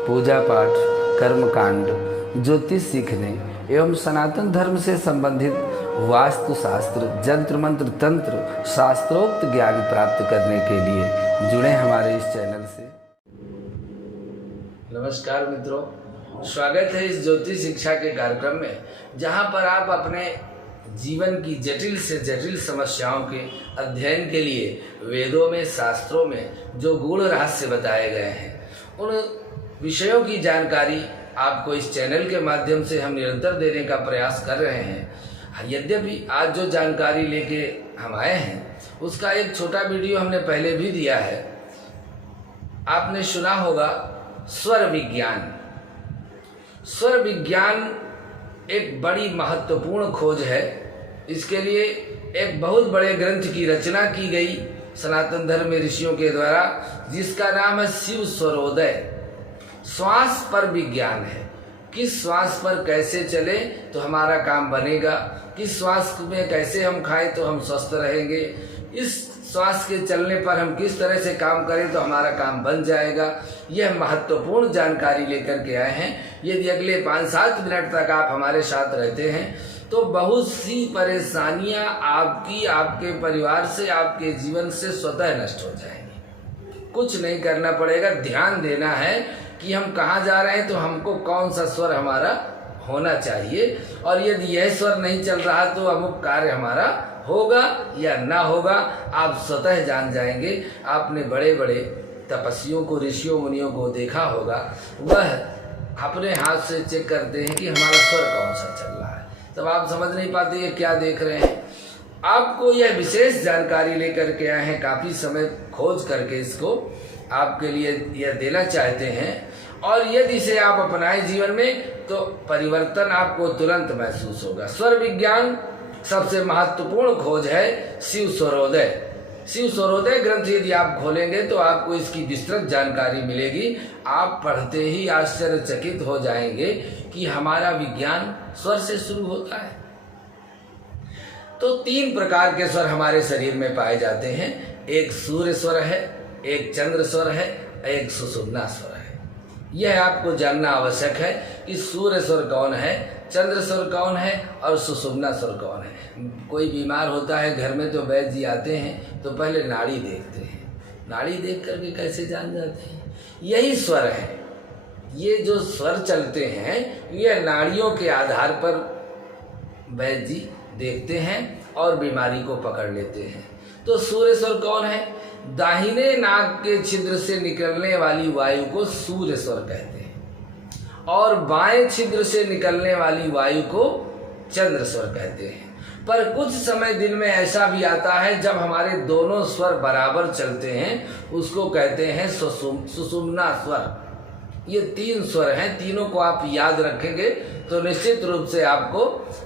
पूजा पाठ, कर्मकांड, ज्योतिष सीखने एवं सनातन धर्म से संबंधित वास्तु शास्त्र, जंत्र मंत्र, तंत्र, शास्त्रोक्त ज्ञान प्राप्त करने के लिए जुड़े हमारे इस चैनल से। नमस्कार मित्रों, स्वागत है इस ज्योतिष शिक्षा के कार्यक्रम में, जहां पर आप अपने जीवन की जटिल से जटिल समस्याओं के अध्ययन के लिए वेदों में, शास्त्रों में जो गूढ़ रहस्य बताए गए हैं, उन विषयों की जानकारी आपको इस चैनल के माध्यम से हम निरंतर देने का प्रयास कर रहे हैं। यद्यपि आज जो जानकारी लेके हम आए हैं उसका एक छोटा वीडियो हमने पहले भी दिया है। आपने सुना होगा स्वर विज्ञान। स्वर विज्ञान एक बड़ी महत्वपूर्ण खोज है। इसके लिए एक बहुत बड़े ग्रंथ की रचना की गई सनातन धर्म में ऋषियों के द्वारा, जिसका नाम है शिव स्वरोदय। श्वास पर विज्ञान है। किस श्वास पर कैसे चले तो हमारा काम बनेगा, किस श्वास में कैसे हम खाएं तो हम स्वस्थ रहेंगे, इस श्वास के चलने पर हम किस तरह से काम करें तो हमारा काम बन जाएगा। यह महत्वपूर्ण जानकारी लेकर के आए हैं। यदि अगले 5-7 मिनट तक आप हमारे साथ रहते हैं तो बहुत सी परेशानियां आपकी, आपके परिवार से, आपके जीवन से स्वतः नष्ट हो जाएंगी। कुछ नहीं करना पड़ेगा, ध्यान देना है कि हम कहाँ जा रहे हैं, तो हमको कौन सा स्वर हमारा होना चाहिए, और यदि यह स्वर नहीं चल रहा तो अमुक कार्य हमारा होगा या ना होगा, आप स्वतः जान जाएंगे। आपने बड़े बड़े तपस्वियों को, ऋषियों मुनियों को देखा होगा, वह अपने हाथ से चेक करते हैं कि हमारा स्वर कौन सा चल रहा है। तब आप समझ नहीं पाते ये क्या देख रहे हैं। आपको यह विशेष जानकारी लेकर के आए हैं, काफ़ी समय खोज करके इसको आपके लिए यह देना चाहते हैं, और यदि इसे आप अपनाएं जीवन में तो परिवर्तन आपको तुरंत महसूस होगा। स्वर विज्ञान सबसे महत्वपूर्ण खोज है शिव स्वरोदय। शिव स्वरोदय ग्रंथ यदि आप खोलेंगे तो आपको इसकी विस्तृत जानकारी मिलेगी। आप पढ़ते ही आश्चर्यचकित हो जाएंगे कि हमारा विज्ञान स्वर से शुरू होता है। तो 3 प्रकार के स्वर हमारे शरीर में पाए जाते हैं। एक सूर्य स्वर है, एक चंद्र स्वर है, एक सुषुम्ना स्वर है। यह आपको जानना आवश्यक है कि सूर्य स्वर कौन है, चंद्र स्वर कौन है और सुषुम्ना स्वर कौन है। कोई बीमार होता है घर में तो वैद्य जी आते हैं तो पहले नाड़ी देखते हैं। नाड़ी देख करके कैसे जान जाते हैं? यही स्वर है। ये जो स्वर चलते हैं ये नाड़ियों के आधार पर वैद्य जी देखते हैं और बीमारी को पकड़ लेते हैं। तो सूर्य स्वर कौन है? दाहिने नाक के छिद्र से निकलने वाली वायु को सूर्य स्वर कहते हैं, और बाएं छिद्र से निकलने वाली वायु को चंद्र स्वर कहते हैं। पर कुछ समय दिन में ऐसा भी आता है जब हमारे दोनों स्वर बराबर चलते हैं, उसको कहते हैं सुषुम्ना स्वर। ये 3 स्वर हैं। तीनों को आप याद रखेंगे तो निश्चित रूप से आपको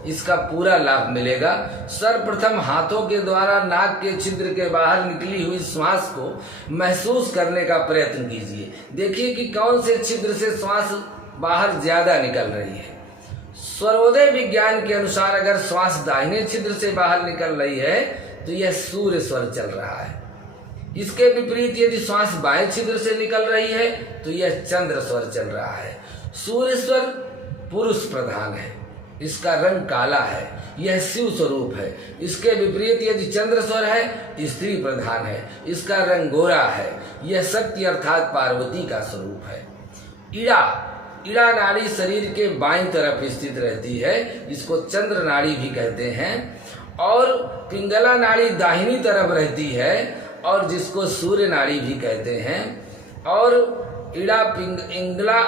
इसका पूरा लाभ मिलेगा। सर्वप्रथम हाथों के द्वारा नाक के छिद्र के बाहर निकली हुई श्वास को महसूस करने का प्रयत्न कीजिए। देखिए कि कौन से छिद्र से श्वास बाहर ज्यादा निकल रही है। स्वरोदय विज्ञान के अनुसार अगर श्वास दाहिने छिद्र से बाहर निकल रही है तो यह सूर्य स्वर चल रहा है। इसके विपरीत यदि श्वास बाएं छिद्र से निकल रही है तो यह चंद्र स्वर चल रहा है। सूर्य स्वर पुरुष प्रधान है, इसका रंग काला है, यह शिव स्वरूप है। इसके विपरीत यदि चंद्र स्वर है, स्त्री प्रधान है, इसका रंग गोरा है, यह शक्ति अर्थात पार्वती का स्वरूप है। ईड़ा नाड़ी शरीर के बाईं तरफ स्थित रहती है, इसको चंद्र नाड़ी भी कहते हैं, और पिंगला नाड़ी दाहिनी तरफ रहती है और जिसको सूर्य नाड़ी भी कहते हैं। और ईड़ा पिंगला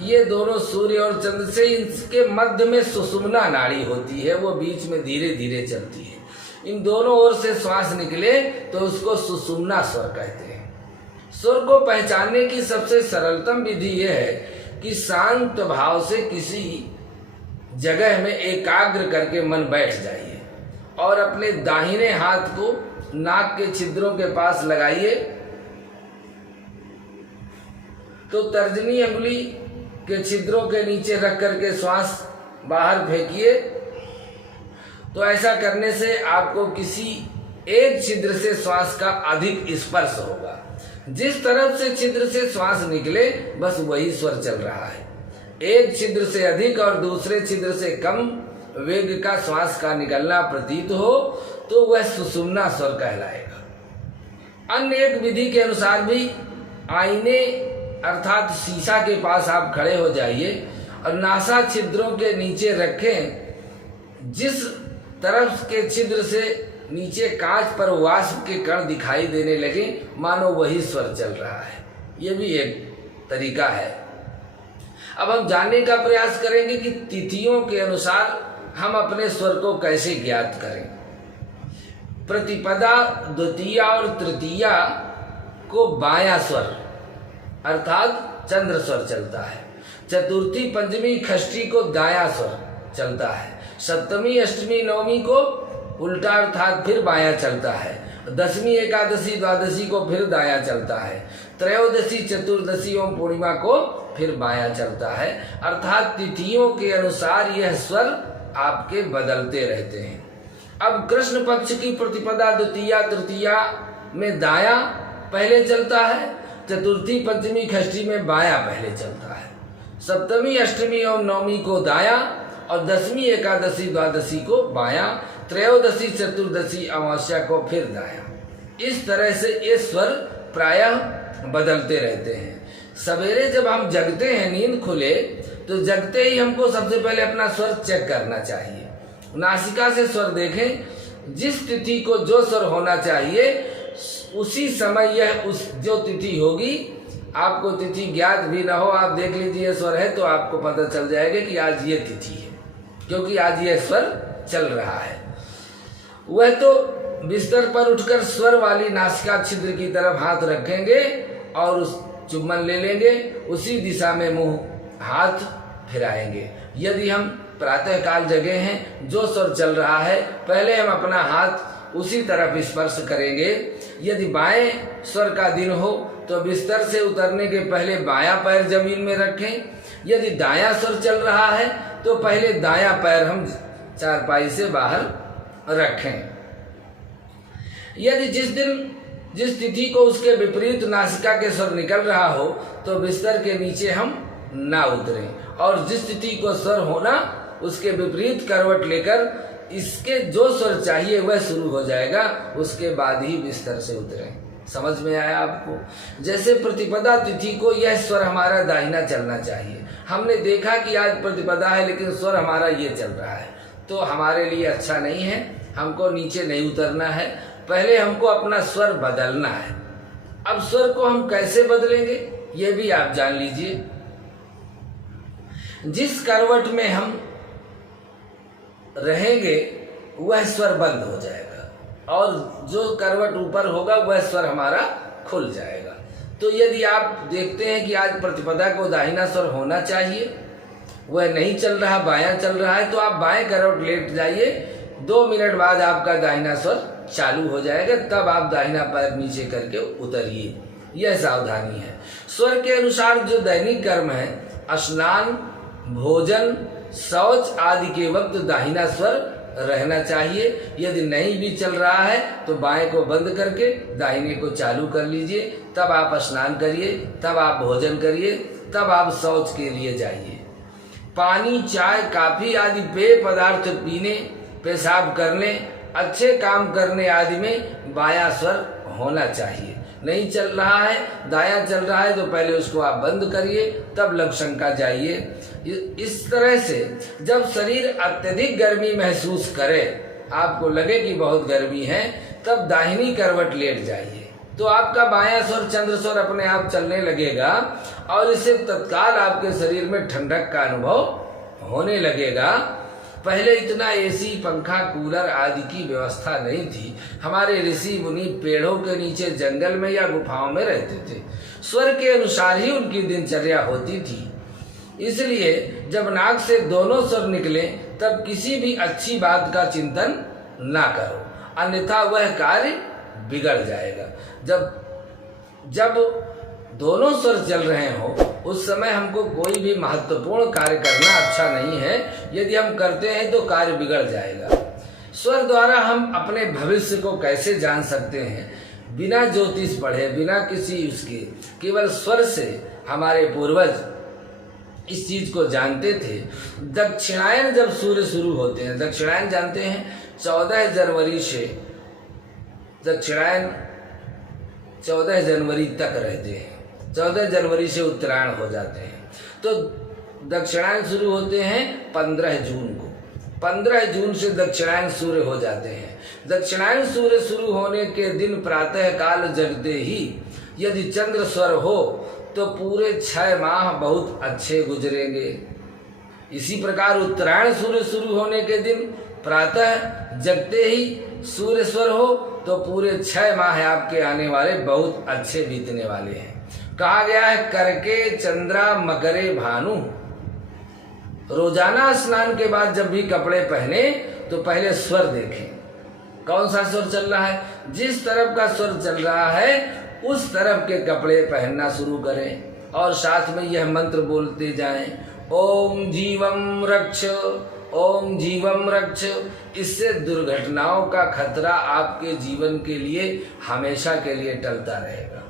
ये दोनों सूर्य और चंद्र से, इसके मध्य में सुषुम्ना नाड़ी होती है, वो बीच में धीरे धीरे चलती है। इन दोनों ओर से श्वास निकले तो उसको सुषुम्ना स्वर कहते हैं। स्वर को पहचानने की सबसे सरलतम विधि यह है कि शांत भाव से किसी जगह में एकाग्र करके मन बैठ जाइए और अपने दाहिने हाथ को नाक के छिद्रों के पास लगाइए। तो तर्जनी अंगुली के छिद्रों के नीचे रख करके श्वास बाहर फेंकिए। तो ऐसा करने से आपको किसी एक छिद्र से श्वास का अधिक स्पर्श होगा। जिस तरफ से छिद्र से श्वास निकले बस वही स्वर चल रहा है। एक छिद्र से अधिक और दूसरे छिद्र से कम वेग का श्वास का निकलना प्रतीत हो तो वह सुषुम्ना स्वर कहलाएगा। अन्य एक विधि के अनुसार भी आईने अर्थात शीशा के पास आप खड़े हो जाइए और नासा छिद्रों के नीचे रखें। जिस तरफ के छिद्र से नीचे कांच पर वाष्प के कण दिखाई देने लगे मानो वही स्वर चल रहा है। यह भी एक तरीका है। अब हम जानने का प्रयास करेंगे कि तिथियों के अनुसार हम अपने स्वर को कैसे ज्ञात करें। प्रतिपदा, द्वितीया और तृतीया को बायां स्वर अर्थात चंद्र स्वर चलता है। चतुर्थी, पंचमी, षष्ठी को दायां स्वर चलता है। सप्तमी, अष्टमी, नवमी को उल्टा अर्थात फिर बायां चलता है। दसवीं, एकादशी, द्वादशी को फिर दायां चलता है। त्रयोदशी, चतुर्दशी और पूर्णिमा को फिर बायां चलता है। अर्थात तिथियों के अनुसार यह स्वर आपके बदलते रहते हैं। अब कृष्ण पक्ष की प्रतिपदा, द्वितीया, तृतीया में दायां पहले चलता है। चतुर्थी, पंचमी, षष्ठी में बायां पहले चलता है। सप्तमी, अष्टमी और नवमी को दायां और दसवीं, एकादशी, द्वादशी को बायां। त्रयोदशी, चतुर्दशी, अमावस्या को फिर दायां। इस तरह से ये स्वर प्रायः बदलते रहते हैं। सवेरे जब हम जगते हैं, नींद खुले तो जगते ही हमको सबसे पहले अपना स्वर चेक करना चाहिए। नासिका से स्वर देखें। जिस तिथि को जो स्वर होना चाहिए उसी समय यह उस जो तिथि होगी, आपको तिथि ज्ञात भी ना हो, आप देख लीजिए स्वर है तो आपको पता चल जाएगा कि आज ये तिथि है, क्योंकि आज यह स्वर चल रहा है। वह तो बिस्तर पर उठकर स्वर वाली नासिका छिद्र की तरफ हाथ रखेंगे और उस चुम्बन ले लेंगे, उसी दिशा में मुंह हाथ फिराएंगे। यदि हम प्रातः काल जगे हैं, जो स्वर चल रहा है पहले हम अपना हाथ उसी तरफ स्पर्श करेंगे। यदि बाएं स्वर का दिन हो तो बिस्तर से उतरने के पहले बायां पैर जमीन में रखें। यदि दायां स्वर चल रहा है तो पहले दायां पैर हम चारपाई से बाहर रखें। यदि जिस दिन जिस तिथि को उसके विपरीत नासिका के स्वर निकल रहा हो तो बिस्तर के नीचे हम ना उतरें, और जिस तिथि को स्वर होना उसके विपरीत करवट लेकर इसके जो स्वर चाहिए वह शुरू हो जाएगा, उसके बाद ही बिस्तर से उतरें। समझ में आया आपको? जैसे प्रतिपदा तिथि को यह स्वर हमारा दाहिना चलना चाहिए। हमने देखा कि आज प्रतिपदा है लेकिन स्वर हमारा ये चल रहा है, तो हमारे लिए अच्छा नहीं है। हमको नीचे नहीं उतरना है, पहले हमको अपना स्वर बदलना है। अब स्वर को हम कैसे बदलेंगे ये भी आप जान लीजिए। जिस करवट में हम रहेंगे वह स्वर बंद हो जाएगा और जो करवट ऊपर होगा वह स्वर हमारा खुल जाएगा। तो यदि आप देखते हैं कि आज प्रतिपदा को दाहिना स्वर होना चाहिए, वह नहीं चल रहा, बायां चल रहा है, तो आप बाएं करवट लेट जाइए। 2 मिनट बाद आपका दाहिना स्वर चालू हो जाएगा, तब आप दाहिना पैर नीचे करके उतरिए। यह सावधानी है। स्वर के अनुसार जो दैनिक कर्म है, स्नान, भोजन, शौच आदि के वक्त दाहिना स्वर रहना चाहिए। यदि नहीं भी चल रहा है तो बाएं को बंद करके दाहिने को चालू कर लीजिए। तब आप स्नान करिए, तब आप भोजन करिए, तब आप शौच के लिए जाइए। पानी, चाय, कॉफी आदि पेय पदार्थ पीने, पेशाब करने, अच्छे काम करने आदि में बायां स्वर होना चाहिए। नहीं चल रहा है, दायां चल रहा है तो पहले उसको आप बंद करिए, तब लवशंका जाइए। इस तरह से जब शरीर अत्यधिक गर्मी महसूस करे, आपको लगे कि बहुत गर्मी है, तब दाहिनी करवट लेट जाइए, तो आपका बायां स्वर चंद्र स्वर अपने आप चलने लगेगा और इससे तत्काल आपके शरीर में ठंडक का अनुभव होने लगेगा। पहले इतना एसी, पंखा, कूलर आदि की व्यवस्था नहीं थी। हमारे ऋषि मुनि पेड़ों के नीचे जंगल में या गुफाओं में रहते थे। स्वर के अनुसार ही उनकी दिनचर्या होती थी। इसलिए जब नाक से दोनों स्वर निकले तब किसी भी अच्छी बात का चिंतन ना करो, अन्यथा वह कार्य बिगड़ जाएगा। जब दोनों स्वर चल रहे हो उस समय हमको कोई भी महत्वपूर्ण कार्य करना अच्छा नहीं है। यदि हम करते हैं तो कार्य बिगड़ जाएगा। स्वर द्वारा हम अपने भविष्य को कैसे जान सकते हैं? बिना ज्योतिष पढ़े, बिना किसी उसके, केवल स्वर से हमारे पूर्वज इस चीज को जानते थे। दक्षिणायन जब सूर्य शुरू होते हैं, दक्षिणायन जानते हैं 14 जनवरी से, दक्षिणायन 14 जनवरी तक रहते हैं, 14 जनवरी से उत्तरायण हो जाते हैं। तो दक्षिणायन शुरू होते हैं 15 जून को, 15 जून से दक्षिणायन सूर्य हो जाते हैं। दक्षिणायन सूर्य शुरू होने के दिन प्रातः काल जगते ही यदि चंद्र स्वर हो तो पूरे 6 माह बहुत अच्छे गुजरेंगे। इसी प्रकार उत्तरायण सूर्य शुरू होने के दिन प्रातः जगते ही सूर्य स्वर हो तो पूरे 6 माह आपके आने वाले बहुत अच्छे बीतने वाले हैं। कहा गया है करके चंद्रा मकरे भानु, रोजाना स्नान के बाद जब भी कपड़े पहने तो पहले स्वर देखें, कौन सा स्वर चल रहा है। जिस तरफ का स्वर चल रहा है उस तरफ के कपड़े पहनना शुरू करें और साथ में यह मंत्र बोलते जाएं, ओम जीवम रक्ष, ओम जीवम रक्ष। इससे दुर्घटनाओं का खतरा आपके जीवन के लिए हमेशा के लिए टलता रहेगा।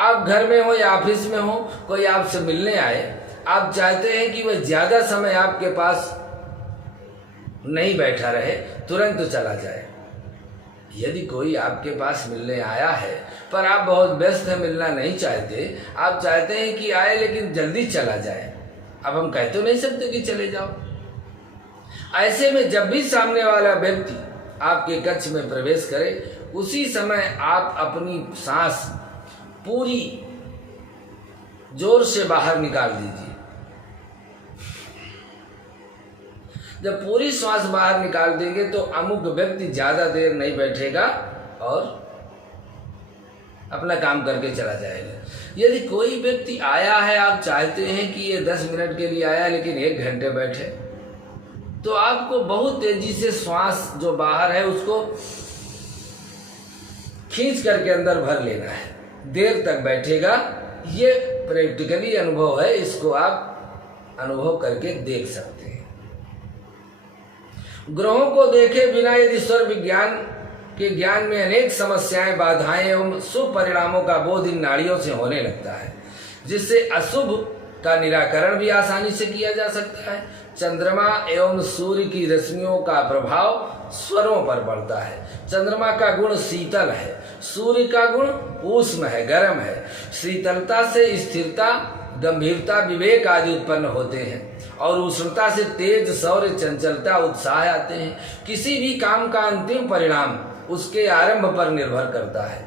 आप घर में हो या ऑफिस में हो, कोई आपसे मिलने आए, आप चाहते हैं कि वह ज्यादा समय आपके पास नहीं बैठा रहे, तुरंत चला जाए। यदि कोई आपके पास मिलने आया है पर आप बहुत व्यस्त हैं, मिलना नहीं चाहते, आप चाहते हैं कि आए लेकिन जल्दी चला जाए, अब हम कह तो नहीं सकते कि चले जाओ। ऐसे में जब भी सामने वाला व्यक्ति आपके कक्ष में प्रवेश करे उसी समय आप अपनी सांस पूरी जोर से बाहर निकाल दीजिए। जब पूरी श्वास बाहर निकाल देंगे तो अमुक व्यक्ति ज्यादा देर नहीं बैठेगा और अपना काम करके चला जाएगा। यदि कोई व्यक्ति आया है, आप चाहते हैं कि ये 10 मिनट के लिए आया लेकिन 1 घंटे बैठे, तो आपको बहुत तेजी से श्वास जो बाहर है उसको खींच करके अंदर भर लेना है। देर तक बैठेगा, ये प्रैक्टिकली अनुभव है, इसको आप अनुभव करके देख सकते हैं। ग्रहों को देखे बिना यदि स्वर विज्ञान के ज्ञान में अनेक समस्याएं, बाधाएं एवं शुभ परिणामों का बोध इन नाड़ियों से होने लगता है, जिससे अशुभ का निराकरण भी आसानी से किया जा सकता है। चंद्रमा एवं सूर्य की रश्मियों का प्रभाव स्वरों पर पड़ता है। चंद्रमा का गुण शीतल है, सूर्य का गुण ऊष्म है, गर्म है। शीतलता से स्थिरता, गंभीरता, विवेक आदि उत्पन्न होते हैं और उष्णता से तेज, शौर्य, चंचलता, उत्साह आते हैं। किसी भी काम का अंतिम परिणाम उसके आरंभ पर निर्भर करता है।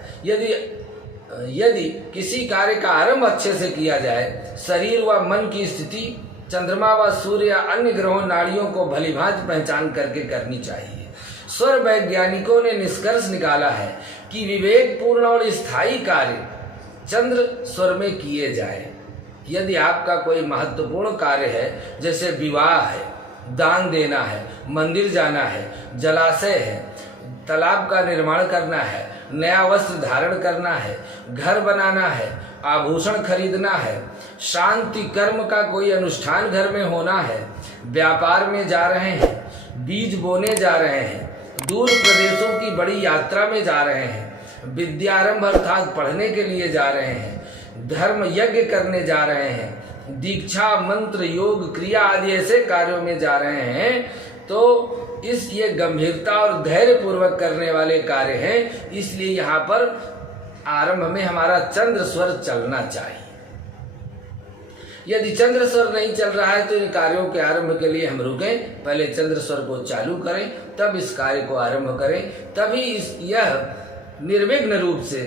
यदि किसी कार्य का आरंभ अच्छे से किया जाए, शरीर व मन की स्थिति चंद्रमा व सूर्य या अन्य ग्रहों नाड़ियों को भलीभांति पहचान करके करनी चाहिए। स्वर वैज्ञानिकों ने निष्कर्ष निकाला है कि विवेकपूर्ण और स्थायी कार्य चंद्र स्वर में किए जाए। यदि आपका कोई महत्वपूर्ण कार्य है, जैसे विवाह है, दान देना है, मंदिर जाना है, जलाशय है, तालाब का निर्माण करना है, नया वस्त्र धारण करना है, घर बनाना है, आभूषण खरीदना है, शांति कर्म का कोई अनुष्ठान घर में होना है, व्यापार में जा रहे हैं, बीज बोने जा रहे हैं, दूर प्रदेशों की बड़ी यात्रा में जा रहे हैं, विद्यारंभ अर्थात पढ़ने के लिए जा रहे हैं, धर्म यज्ञ करने जा रहे हैं, दीक्षा, मंत्र, योग, क्रिया आदि ऐसे कार्यों में जा रहे हैं, तो ये गंभीरता और धैर्य पूर्वक करने वाले कार्य हैं। इसलिए यहाँ पर आरंभ में हमारा चंद्र स्वर चलना चाहिए। यदि चंद्र स्वर नहीं चल रहा है तो इन कार्यों के आरंभ के लिए हम रुकें, पहले चंद्र स्वर को चालू करें, तब इस कार्य को आरंभ करें, तभी यह निर्विघ्न रूप से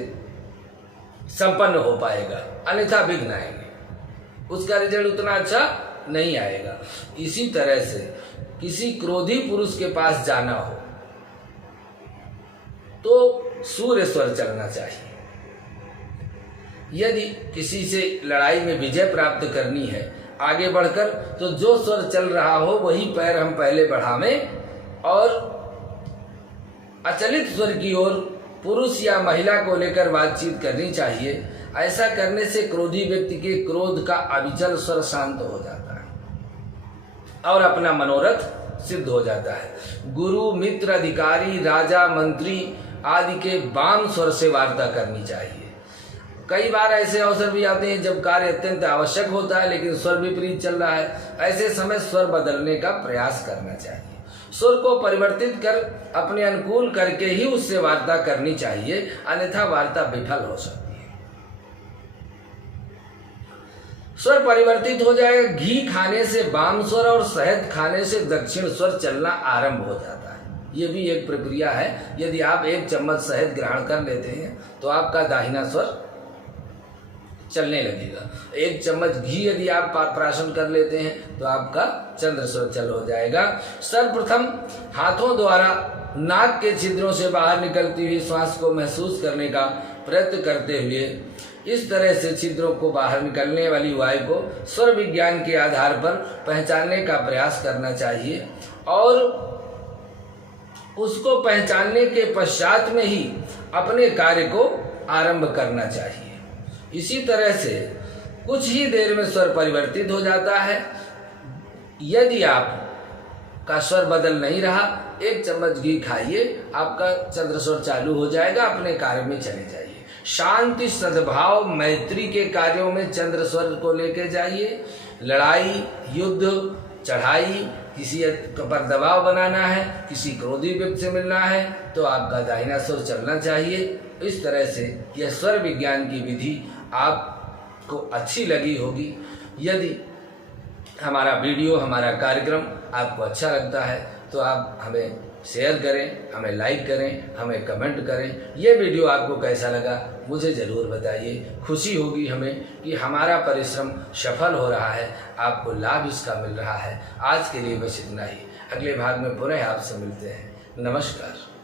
संपन्न हो पाएगा। अन्यथा विघ्न आएंगे, उसका रिजल्ट उतना अच्छा नहीं आएगा। इसी तरह से किसी क्रोधी पुरुष के पास जाना हो तो सूर्य स्वर चलना चाहिए। यदि किसी से लड़ाई में विजय प्राप्त करनी है आगे बढ़कर, तो जो स्वर चल रहा हो वही पैर हम पहले बढ़ावें और अचलित स्वर की ओर पुरुष या महिला को लेकर बातचीत करनी चाहिए। ऐसा करने से क्रोधी व्यक्ति के क्रोध का अविचल स्वर शांत हो जाता है और अपना मनोरथ सिद्ध हो जाता है। गुरु, मित्र, अधिकारी, राजा, मंत्री आदि के वाम स्वर से वार्ता करनी चाहिए। कई बार ऐसे अवसर भी आते हैं जब कार्य अत्यंत आवश्यक होता है लेकिन स्वर विपरीत चल रहा है, ऐसे समय स्वर बदलने का प्रयास करना चाहिए। स्वर को परिवर्तित कर अपने अनुकूल करके ही उससे वार्ता करनी चाहिए, अन्यथा वार्ता विफल हो सकती है। स्वर परिवर्तित हो जाएगा। घी खाने से वाम स्वर और शहद खाने से दक्षिण स्वर चलना आरंभ हो जाता है। ये भी एक प्रक्रिया है। यदि आप 1 चम्मच शहद ग्रहण कर लेते हैं तो आपका दाहिना स्वर चलने लगेगा। 1 चम्मच घी यदि आप प्राशन कर लेते हैं तो आपका चंद्र स्वर चल हो जाएगा। सर्वप्रथम हाथों द्वारा नाक के छिद्रों से बाहर निकलती हुई श्वास को महसूस करने का प्रयत्न करते हुए इस तरह से छिद्रों को बाहर निकलने वाली वायु को स्वर विज्ञान के आधार पर पहचानने का प्रयास करना चाहिए और उसको पहचानने के पश्चात में ही अपने कार्य को आरंभ करना चाहिए। इसी तरह से कुछ ही देर में स्वर परिवर्तित हो जाता है। यदि आप का स्वर बदल नहीं रहा, 1 चम्मच घी खाइए, आपका चंद्र स्वर चालू हो जाएगा, अपने कार्य में चले जाइए। शांति, सद्भाव, मैत्री के कार्यों में चंद्र स्वर को लेके जाइए। लड़ाई, युद्ध, चढ़ाई, किसी पर दबाव बनाना है, किसी क्रोधी व्यक्ति से मिलना है तो आपका दाहिना स्वर चलना चाहिए। इस तरह से यह स्वर विज्ञान की विधि आपको अच्छी लगी होगी। यदि हमारा वीडियो, हमारा कार्यक्रम आपको अच्छा लगता है तो आप हमें शेयर करें, हमें लाइक करें, हमें कमेंट करें। ये वीडियो आपको कैसा लगा मुझे ज़रूर बताइए। खुशी होगी हमें कि हमारा परिश्रम सफल हो रहा है, आपको लाभ इसका मिल रहा है। आज के लिए बस इतना ही। अगले भाग में पुनः आपसे मिलते हैं। नमस्कार।